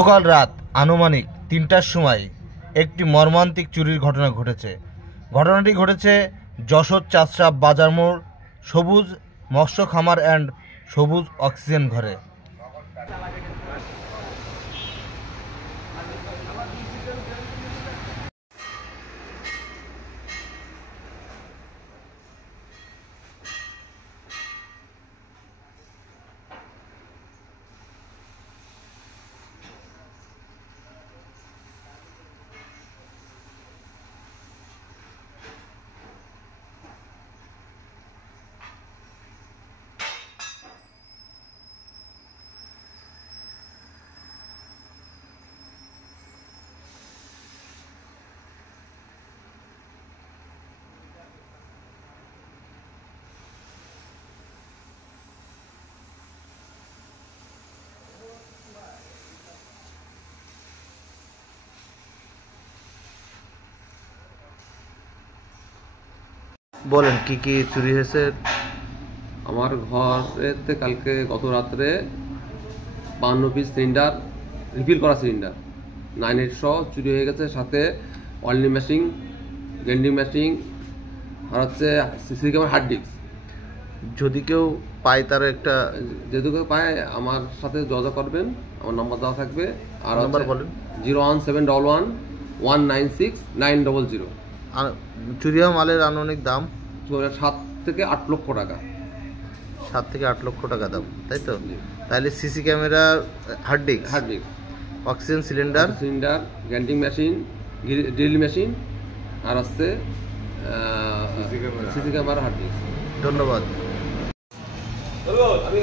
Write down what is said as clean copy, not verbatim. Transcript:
সকাল রাত আনুমানিক ৩টার সময় একটি মর্মান্তিক চুরির ঘটনা ঘটেছে। ঘটনাটি ঘটেছে যশোর চাষরা বাজার মোড় সবুজ মৎস্য খামার অ্যান্ড সবুজ অক্সিজেন ঘরে। বলেন কি কি চুরি হয়েছে? আমার ঘরেতে কালকে গত রাত্রে 52 পিস সিলিন্ডার, রিফিল করা সিলিন্ডার 9-8 চুরি হয়ে গেছে। সাথে ওয়েল্ডিং মেশিন, গ্রাইন্ডিং মেশিন আর হচ্ছে সিসি ক্যামেরা হার্ড ডিস্ক। যদি কেউ পায় তার একটা, যদি কেউ পায় আমার সাথে যোগাযোগ করবেন, আমার নাম্বার দেওয়া থাকবে। আর নাম্বার বলেন। 01711196900। চুরি হওয়া মালের আনুমানিক দাম 7 থেকে 8 লক্ষ টাকা। 7 থেকে 8 লক্ষ টাকা দাম, তাই তো? তাহলে CC camera, hard disk, oxygen cylinder, grinding machine, drill machine আর হচ্ছে সিসি ক্যামেরা, হার্ড ডিস্ক। ধন্যবাদ। আমি